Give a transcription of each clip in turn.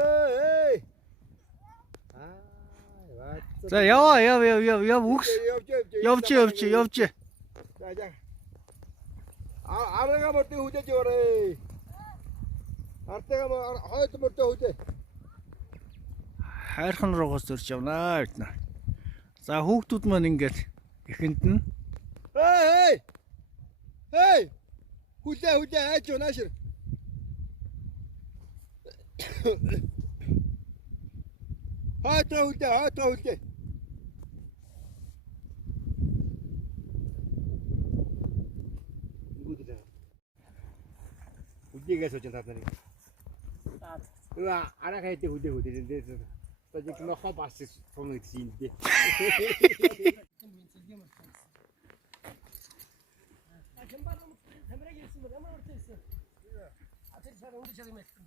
에이. 자, 여와, 여, 욱스. 엽지. 자. 아래가 못돼 후제 줘래. артайгаа хойд мөрдөө хүлээ. Хайрхан руугаас зөрж явнаа бид нар. За хүүхдүүд маань ингээд ихэнд нь Хей! Хүлээ айж унаашир. Хойдоо хүлээ. Ингүүдээ. Хүлээгээс очиж таад нарыг. Араа хайдаг хүлээ. Тажиг нохо бас сум гэсэн юм дээ. Камераг ирсэн мөр ямар урт ирсэн. Атер шар өндөр шар юм байсан.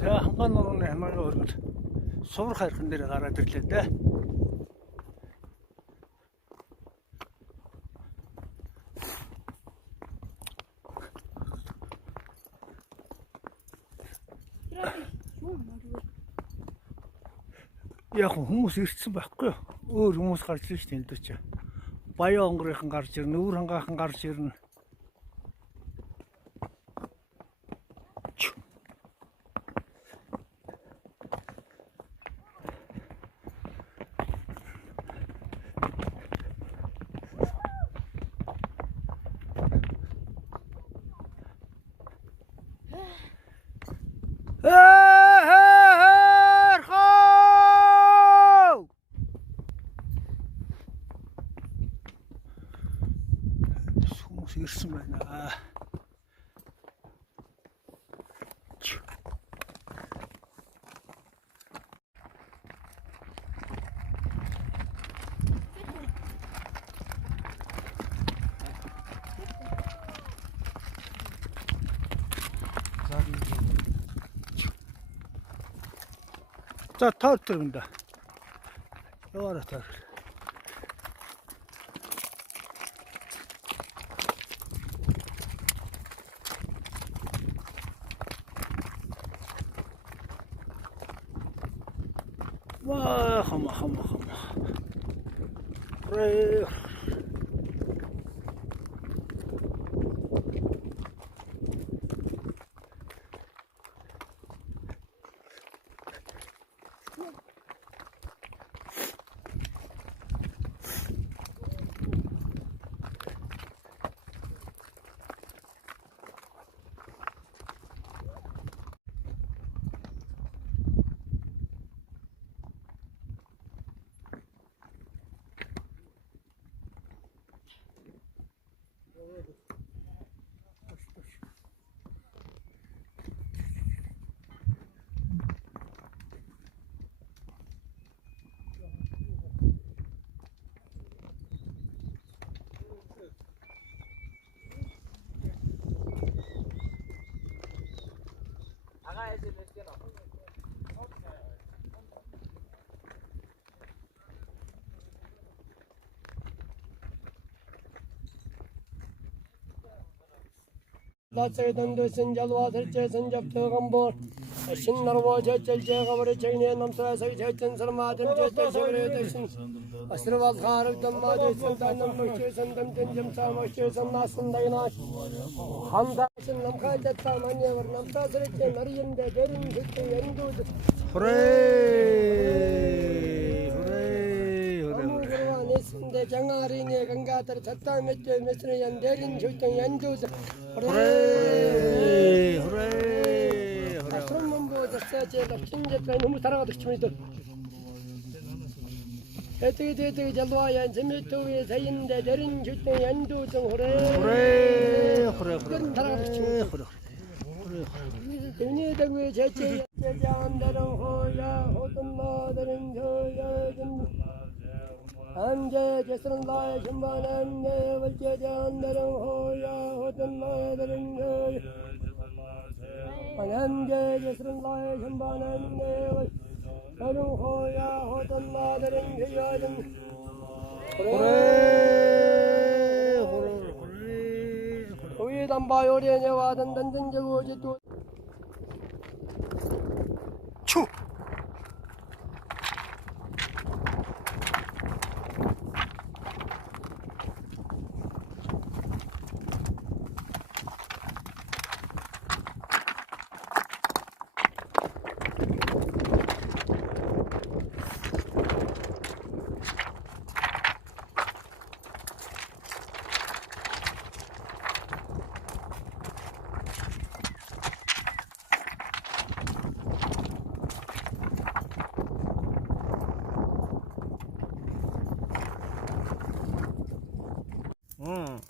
За хангаан нурууны хамаагаа өргөл сувар хайрхан дээр гараад ирлээ дээ. Яг хүмүүс ирсэн байхгүй юу? Өөр хүмүүс гарч ирж байна шүү дээ. Баяа онгорынхан гарч ирнэ, өвөр хангаахан гарч ирнэ. Ирсэн байна. За тоор төрөндө. Яваараа тоор. Ваа, хама. That's it, and this in Jalwa, Serches and Japtogambor. 신나로 저절제가 버려 저희네 남사에서 저전 설마든 저절제를 대신 아스르와 가를 덤마도 선단는 멋지 선담전 점사 멋지 선나선다이나 한다신 남카졌다 만여버 남사스럽게 너리인데 내린 그때 연도 호레이 아무 그러와 내신데 장아리네 건가들 졌다 몇째 몇으로 연 내린 절정 연도 호레이 그런 뭐 저세제가 킹제가 너무 살아가도 싶으니들 어떻게 잘와야 재미토에 자인데 내린 절정 연도 정 호레 그런 살아가도 싶으니들 윤희대구의 제체 제장대령 호야 호տն마들은 저야든 안제 제스런 나의 신반한 내월 제장대령 호야 호տն마들은 저야 안제 제스런 나의 신반한 내월 대령 호야 호տն마들은 저야든 우이담바 요리에 와던 던전제고 어제도 추 응.